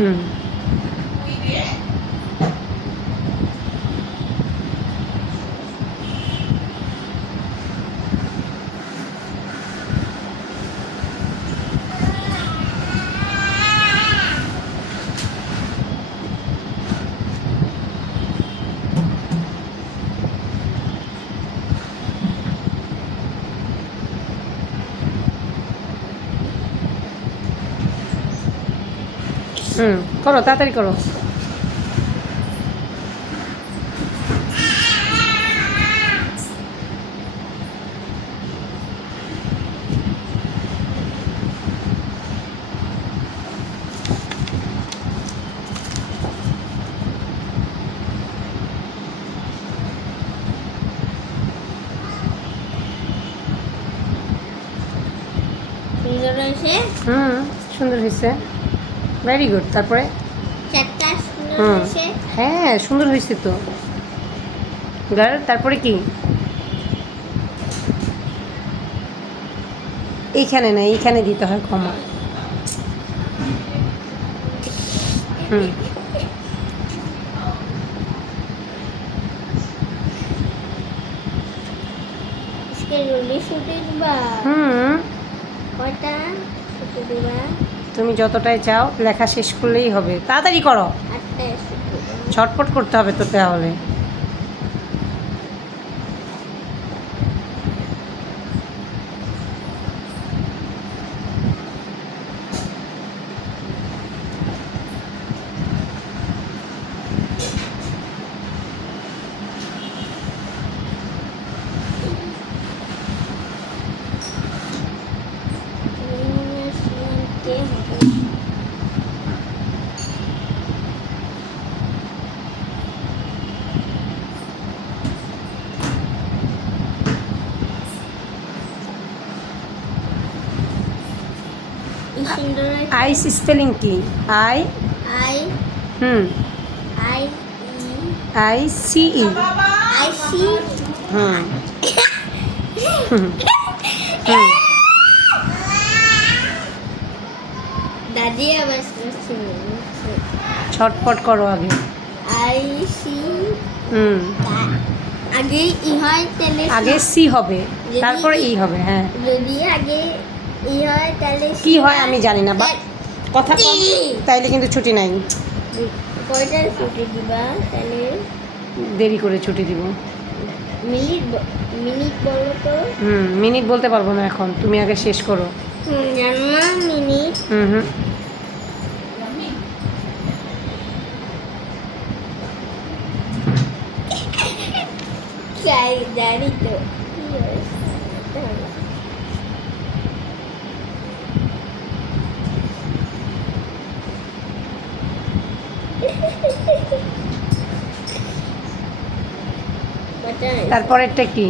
হুম হুম করো, তাড়াতাড়ি করো। সুন্দর হয়েছে। হুম, সুন্দর হয়েছে, ভেরি গুড। তারপরে চারটা সুন্দর হুম, হয়েছে। হ্যাঁ সুন্দর হয়েছে তো গার্ল। তারপরে কি? এইখানে না, এইখানে দিতে হয় কমা। হুম আজকে জলদি ছুটি দিবা? হুম, কয়টা ছুটি দিবা? তুমি যতটাই চাও, লেখা শেষ করলেই হবে। তাড়াতাড়ি করো, 8টায় ছুটি দিবা। ঝটপট করতে হবে তো তাহলে। কে হবে? এই সুন্দর হয়েছে। আইস স্পেলিং কি? I I hmm, I I C E. I C hmm hmm hmm, দাদি আবার ছটপট করো আগে। আই সি হুম, আগে ই হয় তাহলে আগে সি হবে, তারপরে ই হবে। হ্যাঁ, যদি আগে ই হয় তাহলে কি হয় আমি জানি না, বা কথা কম, তাইলে কিন্তু ছুটি নাই। কয়টার ছুটি দিবা তাহলে? দেরি করে ছুটি দিব। মিনিট বলো তো। হুম, মিনিট বলতে পারবো না এখন, তুমি আগে শেষ করো। জানো না মিনিট? হুম হুম, চাই জানি তো কি হয়েছে। তারপরেরটা কি?